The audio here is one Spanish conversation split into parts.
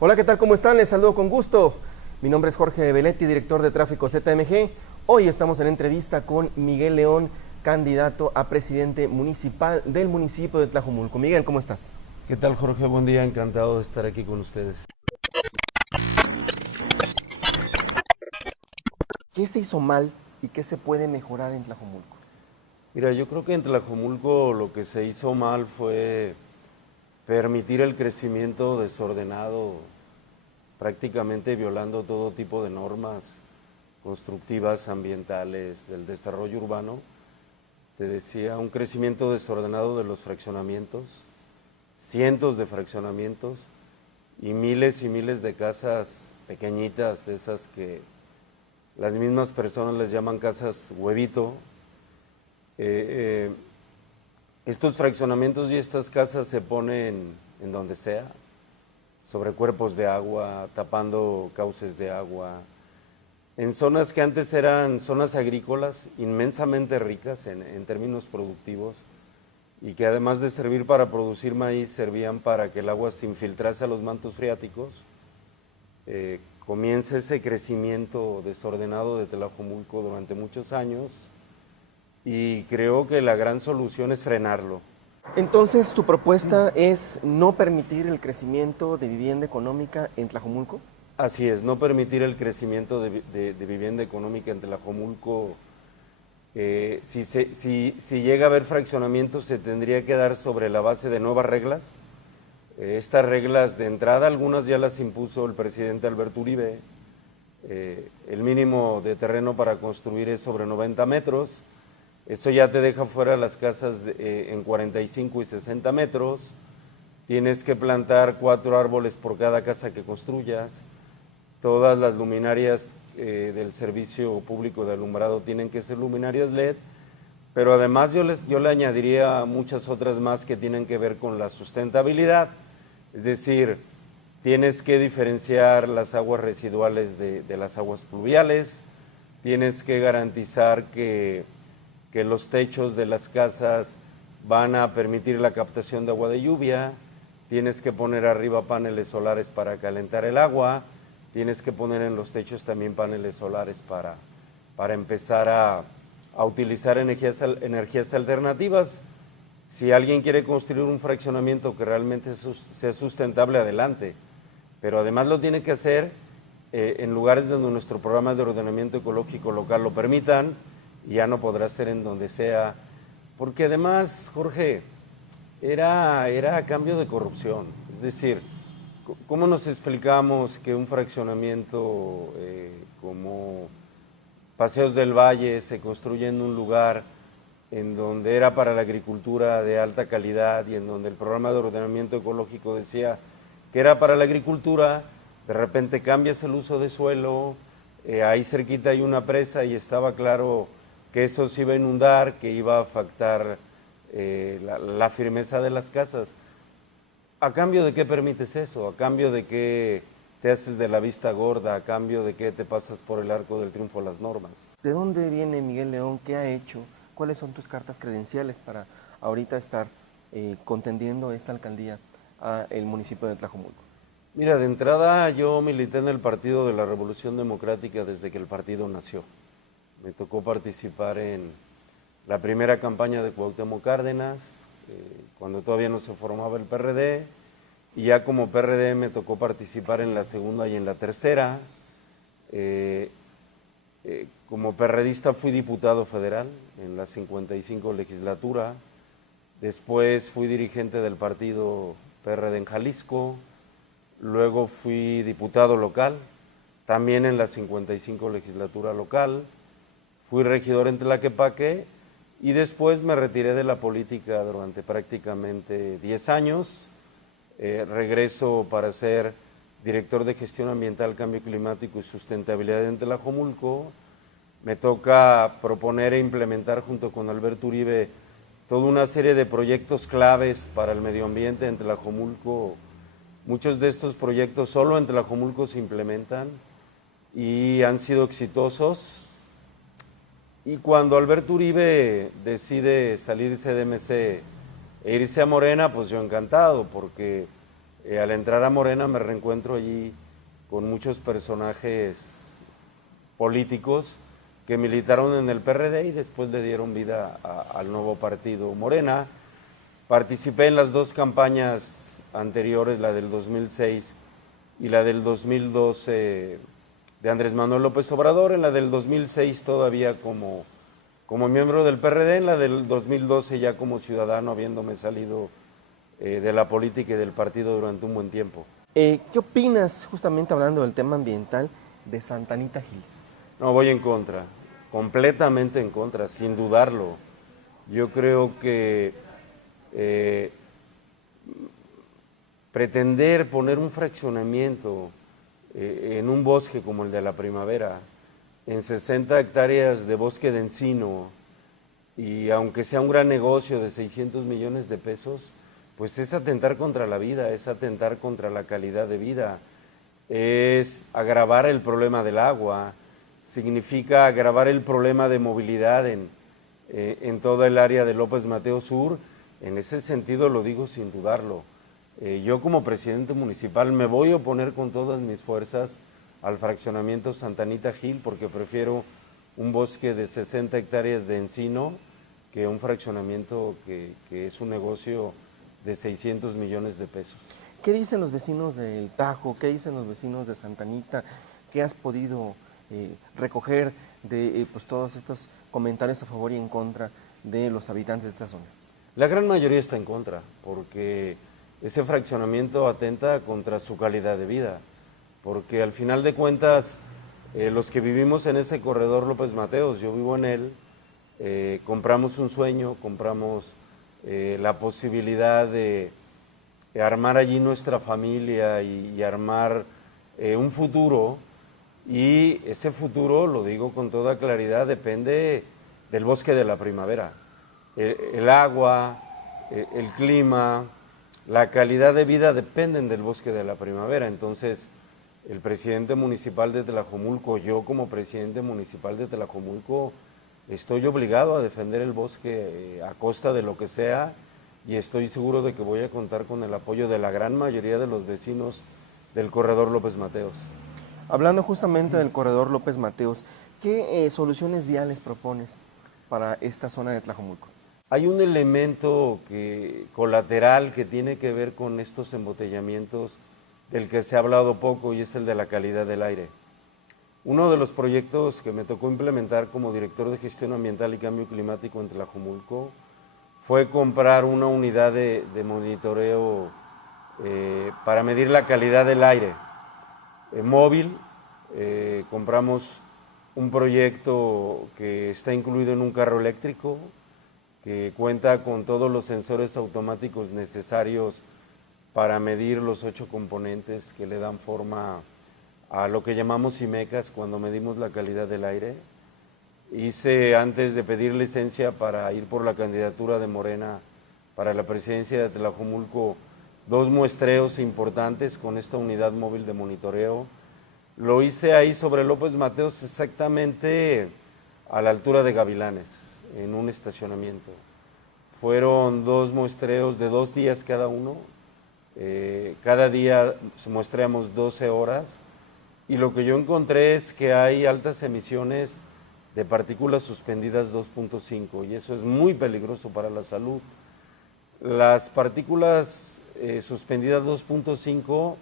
Hola, ¿qué tal? ¿Cómo están? Les saludo con gusto. Mi nombre es Jorge Beletti, director de tráfico ZMG. Hoy estamos en entrevista con Miguel León, candidato a presidente municipal del municipio de Tlajomulco. Miguel, ¿cómo estás? ¿Qué tal, Jorge? Buen día, encantado de estar aquí con ustedes. ¿Qué se hizo mal y qué se puede mejorar en Tlajomulco? Mira, yo creo que en Tlajomulco lo que se hizo mal fue permitir el crecimiento desordenado, prácticamente violando todo tipo de normas constructivas, ambientales, del desarrollo urbano. Te decía, un crecimiento desordenado de los fraccionamientos, cientos de fraccionamientos y miles de casas pequeñitas, de esas que las mismas personas les llaman casas huevito. Estos fraccionamientos y estas casas se ponen en donde sea, sobre cuerpos de agua, tapando cauces de agua, en zonas que antes eran zonas agrícolas inmensamente ricas en términos productivos y que además de servir para producir maíz, servían para que el agua se infiltrase a los mantos freáticos. Comienza ese crecimiento desordenado de Tlajomulco durante muchos años y creo que la gran solución es frenarlo. Entonces, ¿tu propuesta es no permitir el crecimiento de vivienda económica en Tlajomulco? Así es, no permitir el crecimiento de vivienda económica en Tlajomulco. Si llega a haber fraccionamiento, se tendría que dar sobre la base de nuevas reglas. Estas reglas de entrada, algunas ya las impuso el presidente Alberto Uribe. El mínimo de terreno para construir es sobre 90 metros. Eso ya te deja fuera las casas en 45 y 60 metros. Tienes que plantar 4 árboles por cada casa que construyas. Todas las luminarias del servicio público de alumbrado tienen que ser luminarias LED, pero además yo le añadiría muchas otras más que tienen que ver con la sustentabilidad. Es decir, tienes que diferenciar las aguas residuales de las aguas pluviales, tienes que garantizar que los techos de las casas van a permitir la captación de agua de lluvia, tienes que poner arriba paneles solares para calentar el agua, tienes que poner en los techos también paneles solares para empezar a utilizar energías alternativas. Si alguien quiere construir un fraccionamiento que realmente sea sustentable, adelante, pero además lo tiene que hacer en lugares donde nuestro programa de ordenamiento ecológico local lo permitan, y ya no podrá ser en donde sea, porque además, Jorge, era a cambio de corrupción. Es decir, ¿cómo nos explicamos que un fraccionamiento como Paseos del Valle se construye en un lugar en donde era para la agricultura de alta calidad y en donde el programa de ordenamiento ecológico decía que era para la agricultura? De repente cambias el uso de suelo, ahí cerquita hay una presa y estaba claro que eso se iba a inundar, que iba a afectar la firmeza de las casas. ¿A cambio de qué permites eso? ¿A cambio de qué te haces de la vista gorda? ¿A cambio de qué te pasas por el arco del triunfo las normas? ¿De dónde viene Miguel León? ¿Qué ha hecho? ¿Cuáles son tus cartas credenciales para ahorita estar contendiendo esta alcaldía al municipio de Tlajomulco? Mira, de entrada yo milité en el Partido de la Revolución Democrática desde que el partido nació. Me tocó participar en la primera campaña de Cuauhtémoc Cárdenas, cuando todavía no se formaba el PRD, y ya como PRD me tocó participar en la segunda y en la tercera. Como perredista fui diputado federal en la 55 legislatura, después fui dirigente del partido PRD en Jalisco, luego fui diputado local, también en la 55 legislatura local, fui regidor en Tlaquepaque y después me retiré de la política durante prácticamente 10 años. Regreso para ser director de Gestión Ambiental, Cambio Climático y Sustentabilidad en Tlajomulco. Me toca proponer e implementar junto con Alberto Uribe toda una serie de proyectos claves para el medio ambiente en Tlajomulco. Muchos de estos proyectos solo en Tlajomulco se implementan y han sido exitosos. Y cuando Alberto Uribe decide salirse de MC e irse a Morena, pues yo encantado, porque Al entrar a Morena me reencuentro allí con muchos personajes políticos que militaron en el PRD y después le dieron vida al nuevo partido Morena. Participé en las dos campañas anteriores, la del 2006 y la del 2012 de Andrés Manuel López Obrador, en la del 2006 todavía como miembro del PRD, en la del 2012 ya como ciudadano, habiéndome salido de la política y del partido durante un buen tiempo. ¿Qué opinas, justamente hablando del tema ambiental, de Santa Anita Hills? No, voy en contra, completamente en contra, sin dudarlo. Yo creo que pretender poner un fraccionamiento en un bosque como el de la Primavera, en 60 hectáreas de bosque de encino, y aunque sea un gran negocio de 600 millones de pesos, pues es atentar contra la vida, es atentar contra la calidad de vida, es agravar el problema del agua, significa agravar el problema de movilidad en toda el área de López Mateos Sur. En ese sentido lo digo sin dudarlo. Yo como presidente municipal me voy a oponer con todas mis fuerzas al fraccionamiento Santa Anita Hills porque prefiero un bosque de 60 hectáreas de encino que un fraccionamiento que es un negocio de 600 millones de pesos. ¿Qué dicen los vecinos del Tajo? ¿Qué dicen los vecinos de Santa Anita? ¿Qué has podido recoger de pues, todos estos comentarios a favor y en contra de los habitantes de esta zona? La gran mayoría está en contra, porque ese fraccionamiento atenta contra su calidad de vida, porque al final de cuentas, los que vivimos en ese corredor López Mateos, yo vivo en él, compramos un sueño, compramos la posibilidad de armar allí nuestra familia y armar un futuro, y ese futuro, lo digo con toda claridad, depende del bosque de la Primavera. El agua, el clima, la calidad de vida dependen del bosque de la Primavera. Entonces, el presidente municipal de Tlajomulco, yo como presidente municipal de Tlajomulco, estoy obligado a defender el bosque a costa de lo que sea, y estoy seguro de que voy a contar con el apoyo de la gran mayoría de los vecinos del corredor López Mateos. Hablando justamente del corredor López Mateos, ¿qué soluciones viales propones para esta zona de Tlajomulco? Hay un elemento colateral que tiene que ver con estos embotellamientos del que se ha hablado poco, y es el de la calidad del aire. Uno de los proyectos que me tocó implementar como director de gestión ambiental y cambio climático en Tlajomulco fue comprar una unidad de monitoreo para medir la calidad del aire móvil. Compramos un proyecto que está incluido en un carro eléctrico, que cuenta con todos los sensores automáticos necesarios para medir los 8 componentes que le dan forma a lo que llamamos IMECAS cuando medimos la calidad del aire. Hice, antes de pedir licencia para ir por la candidatura de Morena para la presidencia de Tlajomulco, 2 muestreos importantes con esta unidad móvil de monitoreo. Lo hice ahí sobre López Mateos, exactamente a la altura de Gavilanes, en un estacionamiento. Fueron 2 muestreos de 2 días cada uno. Cada día muestreamos 12 horas, y lo que yo encontré es que hay altas emisiones de partículas suspendidas 2.5, y eso es muy peligroso para la salud. Las partículas suspendidas 2.5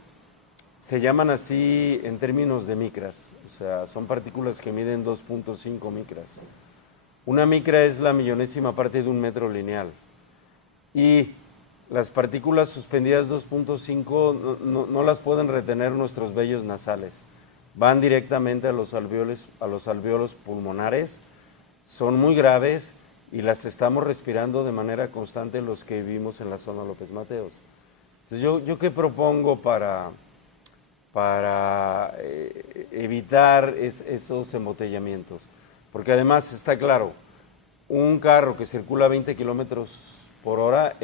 se llaman así en términos de micras, o sea, son partículas que miden 2.5 micras. Una micra es la millonésima parte de un metro lineal, y las partículas suspendidas 2.5 no las pueden retener nuestros vellos nasales, van directamente a los alvéolos pulmonares, son muy graves y las estamos respirando de manera constante los que vivimos en la zona López Mateos. Entonces, ¿yo qué propongo para evitar esos embotellamientos? Porque además está claro, un carro que circula a 20 kilómetros por hora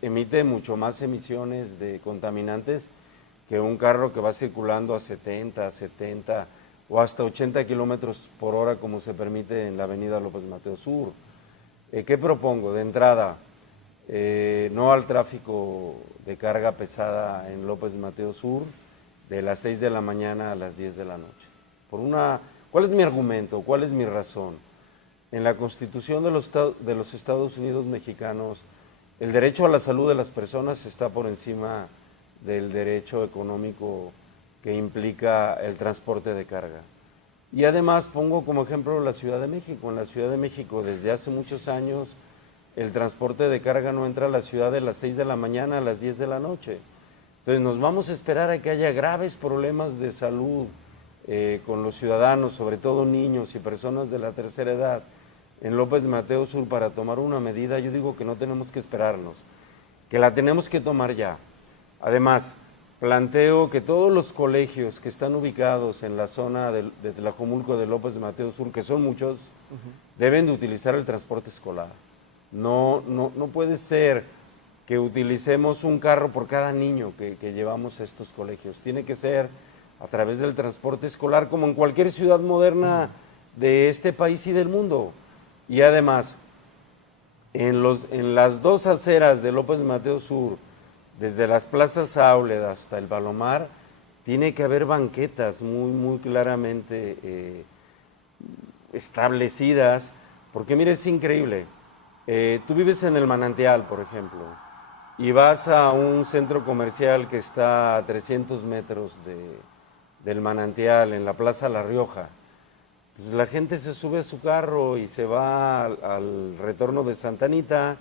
emite mucho más emisiones de contaminantes que un carro que va circulando a 70 o hasta 80 kilómetros por hora, como se permite en la avenida López Mateos Sur. ¿Qué propongo? De entrada, no al tráfico de carga pesada en López Mateos Sur de las 6 de la mañana a las 10 de la noche. ¿Cuál es mi argumento? ¿Cuál es mi razón? En la Constitución de los Estados Unidos mexicanos, el derecho a la salud de las personas está por encima del derecho económico que implica el transporte de carga. Y además pongo como ejemplo la Ciudad de México. En la Ciudad de México desde hace muchos años el transporte de carga no entra a la ciudad de las 6 de la mañana a las 10 de la noche. Entonces nos vamos a esperar a que haya graves problemas de salud con los ciudadanos, sobre todo niños y personas de la tercera edad, en López Mateos Sur para tomar una medida. Yo digo que no tenemos que esperarnos, que la tenemos que tomar ya. Además, planteo que todos los colegios que están ubicados en la zona de Tlajomulco de López Mateos Sur, que son muchos, deben de utilizar el transporte escolar. No puede ser que utilicemos un carro por cada niño que llevamos a estos colegios. Tiene que ser a través del transporte escolar, como en cualquier ciudad moderna de este país y del mundo. Y además, en las dos aceras de López Mateos Sur, desde las plazas Áuleda hasta el Palomar, tiene que haber banquetas muy claramente establecidas, porque mire, es increíble. Tú vives en el Manantial, por ejemplo, y vas a un centro comercial que está a 300 metros del Manantial, en la Plaza La Rioja. Pues la gente se sube a su carro y se va al retorno de Santa Anita,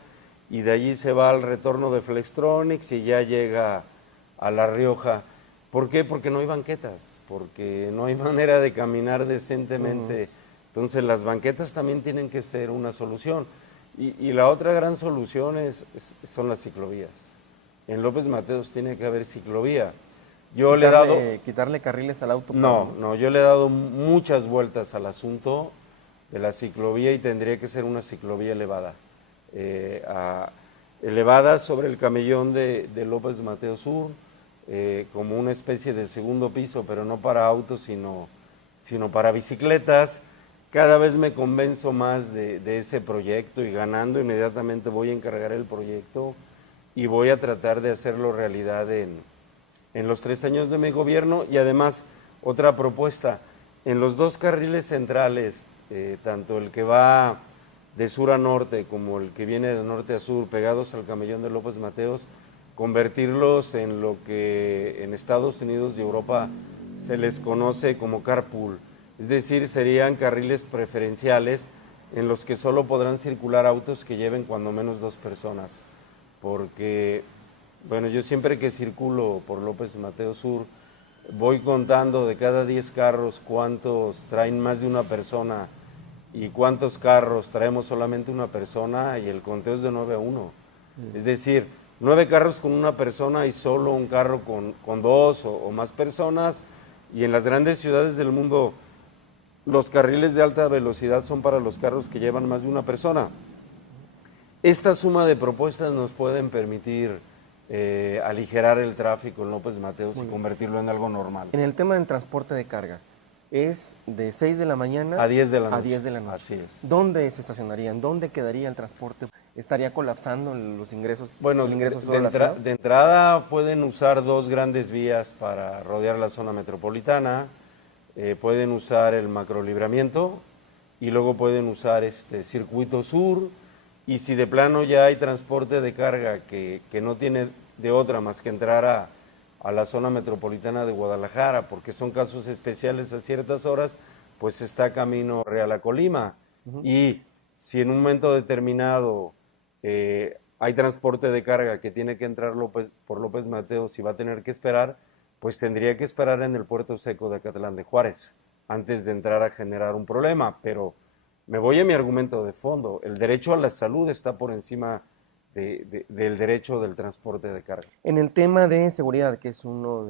y de allí se va al retorno de Flextronics y ya llega a La Rioja. ¿Por qué? Porque no hay banquetas, porque no hay manera de caminar decentemente. Entonces las banquetas también tienen que ser una solución. Y la otra gran solución son las ciclovías. En López Mateos tiene que haber ciclovía. Quitarle carriles al auto. No, yo le he dado muchas vueltas al asunto de la ciclovía y tendría que ser una ciclovía elevada. Elevada sobre el camellón de López Mateos Sur, como una especie de segundo piso, pero no para autos, sino para bicicletas. Cada vez me convenzo más de ese proyecto, y ganando inmediatamente voy a encargar el proyecto y voy a tratar de hacerlo realidad en los 3 años de mi gobierno. Y además, otra propuesta, en los 2 carriles centrales, tanto el que va de sur a norte como el que viene de norte a sur, pegados al camellón de López Mateos, convertirlos en lo que en Estados Unidos y Europa se les conoce como carpool. Es decir, serían carriles preferenciales en los que solo podrán circular autos que lleven cuando menos 2 personas. Porque, bueno, yo siempre que circulo por López Mateos Sur, voy contando de cada 10 carros cuántos traen más de una persona y cuántos carros traemos solamente una persona, y el conteo es de 9-1. Es decir, 9 carros con una persona y solo un carro con 2 o más personas. Y en las grandes ciudades del mundo, los carriles de alta velocidad son para los carros que llevan más de una persona. Esta suma de propuestas nos pueden permitir aligerar el tráfico en López Mateos y convertirlo en algo normal. En el tema del transporte de carga, es de 6 de la mañana a 10 de la noche. A 10 de la noche. Así es. ¿Dónde se estacionarían? ¿Dónde quedaría el transporte? ¿Estaría colapsando los ingresos? Bueno, de entrada pueden usar 2 grandes vías para rodear la zona metropolitana. Pueden usar el macrolibramiento y luego pueden usar circuito sur. Y si de plano ya hay transporte de carga que no tiene de otra más que entrar a la zona metropolitana de Guadalajara, porque son casos especiales a ciertas horas, pues está camino Real a Colima. Y si en un momento determinado hay transporte de carga que tiene que entrar por López Mateos y va a tener que esperar, pues tendría que esperar en el puerto seco de Acatlán de Juárez antes de entrar a generar un problema. Pero me voy a mi argumento de fondo. El derecho a la salud está por encima del derecho del transporte de carga. En el tema de seguridad, que es una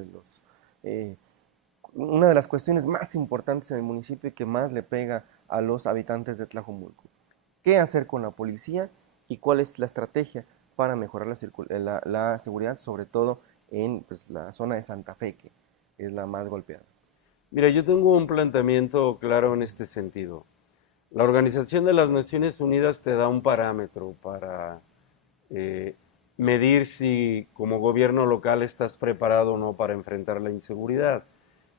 de las cuestiones más importantes en el municipio y que más le pega a los habitantes de Tlajomulco, ¿qué hacer con la policía y cuál es la estrategia para mejorar la seguridad, sobre todo en la zona de Santa Fe, que es la más golpeada? Mira, yo tengo un planteamiento claro en este sentido. La Organización de las Naciones Unidas te da un parámetro para medir si como gobierno local estás preparado o no para enfrentar la inseguridad.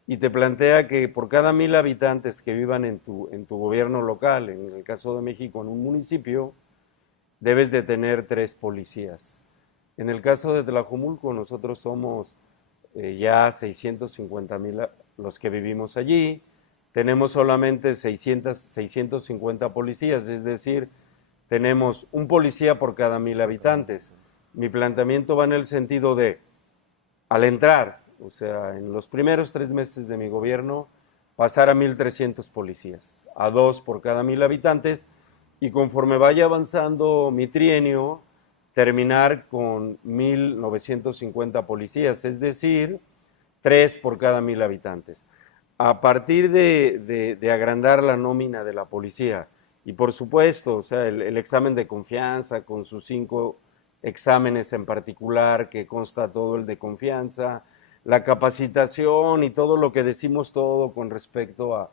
Y te plantea que por cada 1,000 habitantes que vivan en tu gobierno local, en el caso de México, en un municipio, debes de tener 3 policías. En el caso de Tlajomulco, nosotros somos ya 650,000 los que vivimos allí. Tenemos solamente 650 policías, es decir, tenemos un policía por cada 1,000 habitantes. Mi planteamiento va en el sentido de, al entrar, o sea, en los primeros 3 meses de mi gobierno, pasar a 1,300 policías, a 2 por cada 1,000 habitantes, y conforme vaya avanzando mi trienio, terminar con 1,950 policías, es decir, 3 por cada 1,000 habitantes. A partir de agrandar la nómina de la policía, y por supuesto, o sea, el examen de confianza con sus 5 exámenes en particular, que consta todo el de confianza, la capacitación y todo lo que decimos todo con respecto a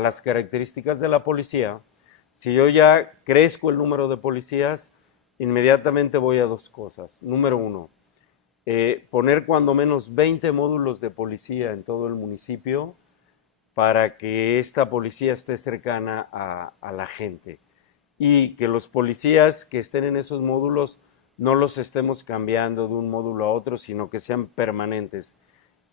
las características de la policía. Si yo ya crezco el número de policías, inmediatamente voy a 2 cosas. Número 1, poner cuando menos 20 módulos de policía en todo el municipio para que esta policía esté cercana a la gente y que los policías que estén en esos módulos no los estemos cambiando de un módulo a otro, sino que sean permanentes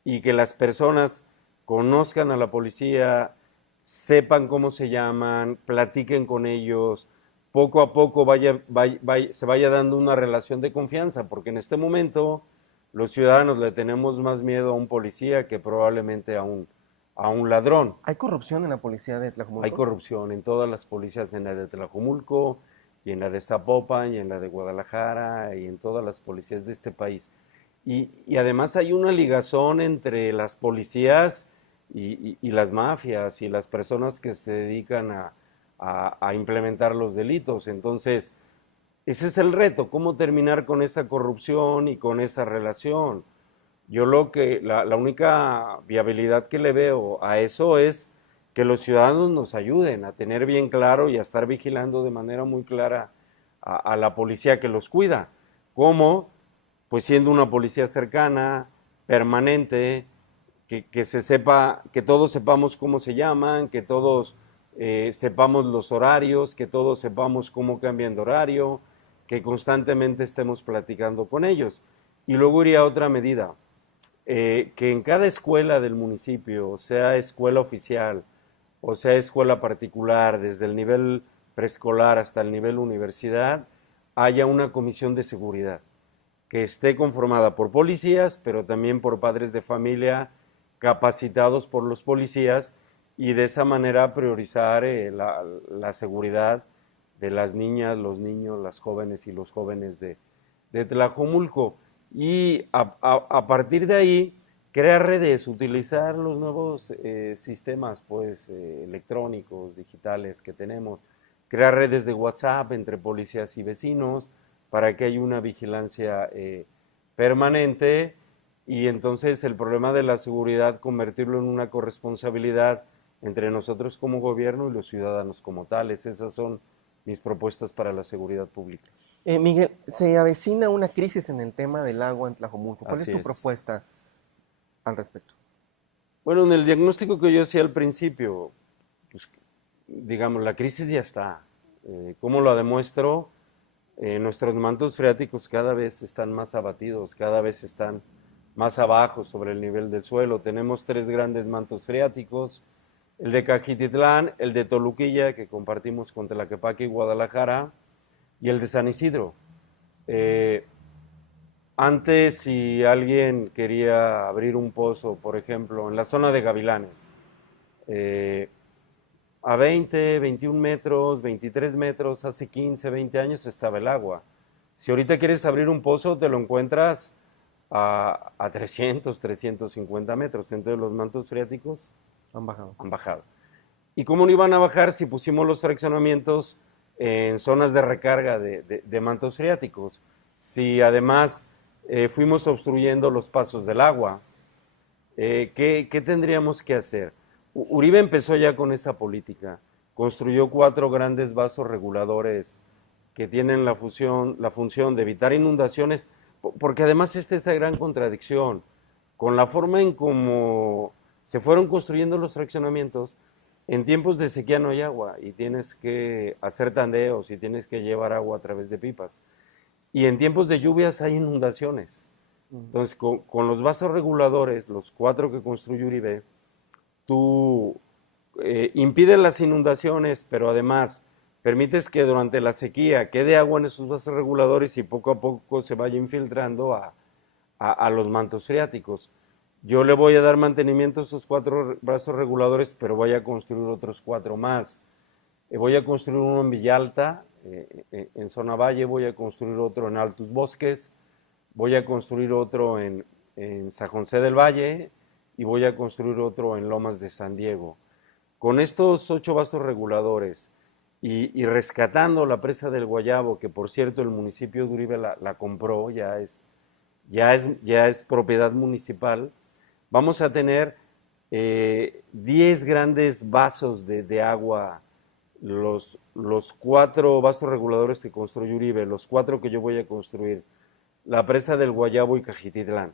y que las personas conozcan a la policía, sepan cómo se llaman, platiquen con ellos, poco a poco se vaya dando una relación de confianza, porque en este momento los ciudadanos le tenemos más miedo a un policía que probablemente a un ladrón. ¿Hay corrupción en la policía de Tlajomulco? Hay corrupción en todas las policías, en la de Tlajomulco, y en la de Zapopan, y en la de Guadalajara, y en todas las policías de este país. Y además hay una ligazón entre las policías y las mafias y las personas que se dedican a implementar los delitos. Entonces, ese es el reto, cómo terminar con esa corrupción y con esa relación. Yo la única viabilidad que le veo a eso es que los ciudadanos nos ayuden a tener bien claro y a estar vigilando de manera muy clara a la policía que los cuida. ¿Cómo? Pues siendo una policía cercana, permanente, que se sepa, que todos sepamos cómo se llaman, que todos sepamos los horarios, que todos sepamos cómo cambian de horario, que constantemente estemos platicando con ellos. Y luego iría otra medida, que en cada escuela del municipio, sea escuela oficial o sea escuela particular, desde el nivel preescolar hasta el nivel universidad, haya una comisión de seguridad que esté conformada por policías, pero también por padres de familia capacitados por los policías, y de esa manera priorizar la seguridad de las niñas, los niños, las jóvenes y los jóvenes de Tlajomulco. Y a partir de ahí, crear redes, utilizar los nuevos sistemas pues, electrónicos, digitales que tenemos, crear redes de WhatsApp entre policías y vecinos para que haya una vigilancia permanente, y entonces el problema de la seguridad convertirlo en una corresponsabilidad entre nosotros como gobierno y los ciudadanos como tales. Esas son mis propuestas para la seguridad pública. Miguel, se avecina una crisis en el tema del agua en Tlajomulco. ¿Cuál Así es tu es. propuesta al respecto? Bueno, en el diagnóstico que yo hacía al principio, pues, digamos, la crisis ya está. ¿Cómo lo demuestro? Nuestros mantos freáticos cada vez están más abatidos, cada vez están más abajo sobre el nivel del suelo. Tenemos 3 grandes mantos freáticos, el de Cajititlán, el de Toluquilla, que compartimos con Tlaquepaque y Guadalajara, y el de San Isidro. Antes, si alguien quería abrir un pozo, por ejemplo, en la zona de Gavilanes, a 20, 21 metros, 23 metros, hace 15, 20 años estaba el agua. Si ahorita quieres abrir un pozo, te lo encuentras a 300, 350 metros. Entonces los mantos freáticos Han bajado. han bajado. ¿Y cómo no iban a bajar si pusimos los fraccionamientos en zonas de recarga de mantos freáticos? Si además fuimos obstruyendo los pasos del agua, ¿qué tendríamos que hacer? Uribe empezó ya con esa política, construyó 4 grandes vasos reguladores que tienen la función de evitar inundaciones, porque además está esa gran contradicción. Con la forma en cómo se fueron construyendo los fraccionamientos, en tiempos de sequía no hay agua y tienes que hacer tandeos y tienes que llevar agua a través de pipas. Y en tiempos de lluvias hay inundaciones. Entonces, con los vasos reguladores, los 4 que construye Uribe, tú impides las inundaciones, pero además permites que durante la sequía quede agua en esos vasos reguladores y poco a poco se vaya infiltrando a los mantos freáticos. Yo le voy a dar mantenimiento a esos 4 vasos reguladores, pero voy a construir otros 4 más. Voy a construir uno en Villalta, en Zona Valle, voy a construir otro en Altos Bosques, voy a construir otro en San José del Valle y voy a construir otro en Lomas de San Diego. Con estos 8 vasos reguladores y rescatando la presa del Guayabo, que por cierto el municipio de Uribe la compró, ya es propiedad municipal, vamos a tener 10 grandes vasos de agua, los 4 vasos reguladores que construyó Uribe, los 4 que yo voy a construir, la presa del Guayabo y Cajititlán,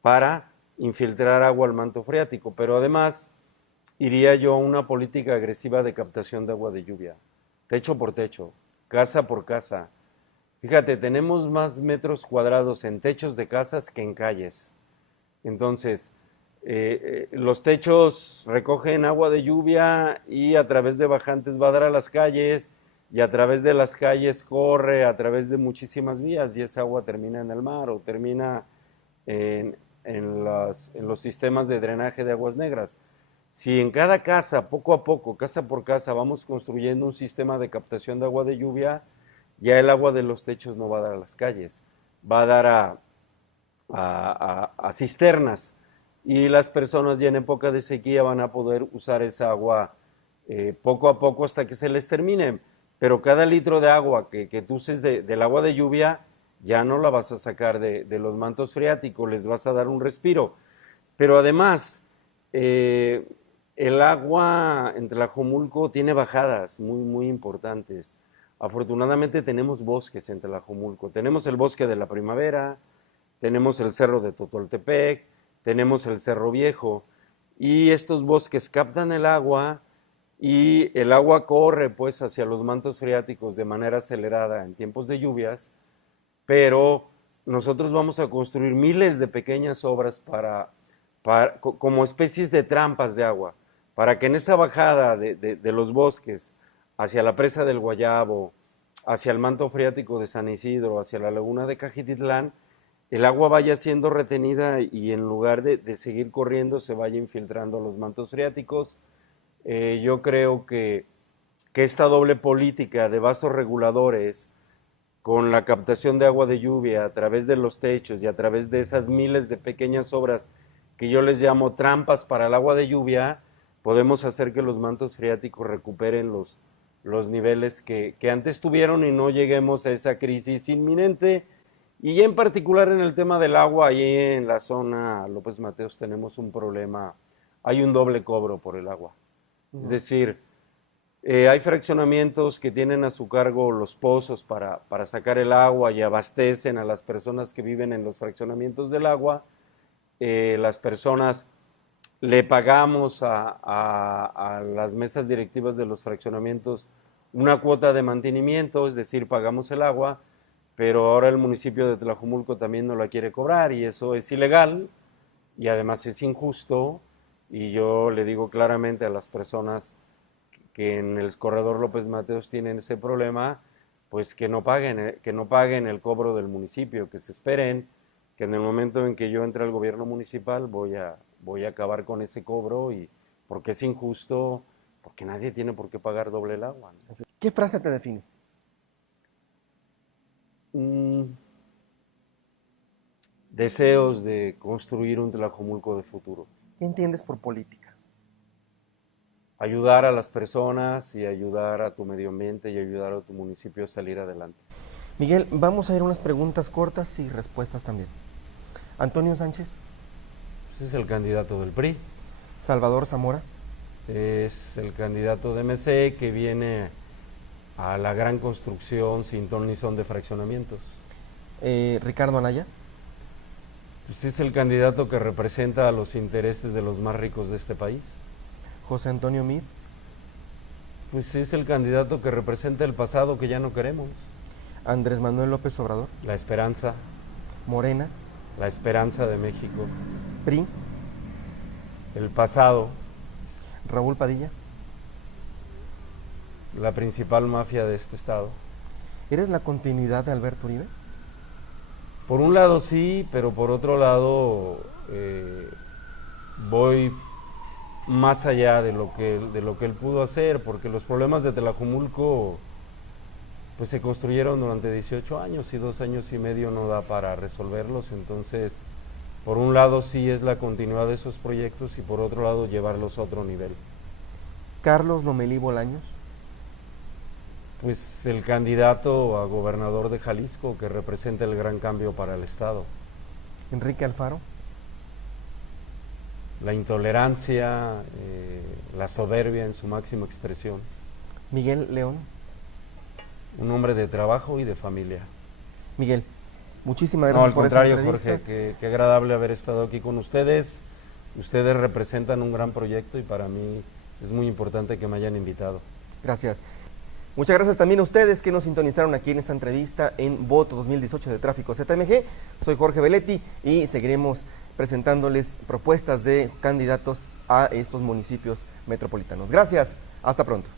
para infiltrar agua al manto freático, pero además iría yo a una política agresiva de captación de agua de lluvia, techo por techo, casa por casa. Fíjate, tenemos más metros cuadrados en techos de casas que en calles. Entonces, los techos recogen agua de lluvia y a través de bajantes va a dar a las calles y a través de las calles corre a través de muchísimas vías y esa agua termina en el mar o termina en los sistemas de drenaje de aguas negras. Si en cada casa, poco a poco, casa por casa, vamos construyendo un sistema de captación de agua de lluvia, ya el agua de los techos no va a dar a las calles, va a dar a cisternas y las personas ya en época de sequía van a poder usar esa agua poco a poco hasta que se les termine. Pero cada litro de agua que tú uses del agua de lluvia ya no la vas a sacar de los mantos freáticos, les vas a dar un respiro. Pero además, el agua en Tlajomulco tiene bajadas muy, muy importantes. Afortunadamente tenemos bosques en Tlajomulco. Tenemos el bosque de la Primavera, tenemos el cerro de Totoltepec, tenemos el Cerro Viejo, y estos bosques captan el agua y el agua corre pues hacia los mantos freáticos de manera acelerada en tiempos de lluvias, pero nosotros vamos a construir miles de pequeñas obras como especies de trampas de agua, para que en esa bajada de los bosques hacia la presa del Guayabo, hacia el manto freático de San Isidro, hacia la laguna de Cajititlán, el agua vaya siendo retenida y en lugar de seguir corriendo se vaya infiltrando a los mantos freáticos. Yo creo que esta doble política de vasos reguladores con la captación de agua de lluvia a través de los techos y a través de esas miles de pequeñas obras que yo les llamo trampas para el agua de lluvia, podemos hacer que los mantos freáticos recuperen los niveles que antes tuvieron y no lleguemos a esa crisis inminente. Y en particular en el tema del agua, ahí en la zona López Mateos tenemos un problema, hay un doble cobro por el agua. Es decir, hay fraccionamientos que tienen a su cargo los pozos para sacar el agua y abastecen a las personas que viven en los fraccionamientos del agua. Las personas le pagamos a las mesas directivas de los fraccionamientos una cuota de mantenimiento, es decir, pagamos el agua, pero ahora el municipio de Tlajomulco también no la quiere cobrar y eso es ilegal y además es injusto, y yo le digo claramente a las personas que en el corredor López Mateos tienen ese problema, pues que no paguen el cobro del municipio, que se esperen, que en el momento en que yo entre al gobierno municipal voy a acabar con ese cobro, y porque es injusto, porque nadie tiene por qué pagar doble el agua, ¿no? ¿Qué frase te define? Deseos de construir un Tlajomulco de futuro. ¿Qué entiendes por política? Ayudar a las personas y ayudar a tu medio ambiente y ayudar a tu municipio a salir adelante. Miguel, vamos a ir a unas preguntas cortas y respuestas también. Antonio Sánchez. Ese es el candidato del PRI. Salvador Zamora. Es el candidato de MC que viene a la gran construcción sin ton ni son de fraccionamientos. Ricardo Anaya. Pues es el candidato que representa a los intereses de los más ricos de este país. José Antonio Meade. Pues es el candidato que representa el pasado que ya no queremos. Andrés Manuel López Obrador. La esperanza. Morena. La esperanza de México. PRI. El pasado. Raúl Padilla. La principal mafia de este estado. ¿Eres la continuidad de Alberto Uribe? Por un lado sí, pero por otro lado voy más allá de lo que él pudo hacer, porque los problemas de Tlajomulco pues se construyeron durante 18 años y 2 años y medio no da para resolverlos. Entonces, por un lado sí es la continuidad de esos proyectos y por otro lado llevarlos a otro nivel. Carlos Lomelí Bolaños. Pues el candidato a gobernador de Jalisco, que representa el gran cambio para el estado. Enrique Alfaro. La intolerancia, la soberbia en su máxima expresión. Miguel León. Un hombre de trabajo y de familia. Miguel, muchísimas No, gracias al por contrario, esta entrevista. Jorge, qué agradable haber estado aquí con ustedes. Ustedes representan un gran proyecto y para mí es muy importante que me hayan invitado. Gracias. Muchas gracias también a ustedes que nos sintonizaron aquí en esta entrevista en Voto 2018 de Tráfico ZMG. Soy Jorge Belletti y seguiremos presentándoles propuestas de candidatos a estos municipios metropolitanos. Gracias, hasta pronto.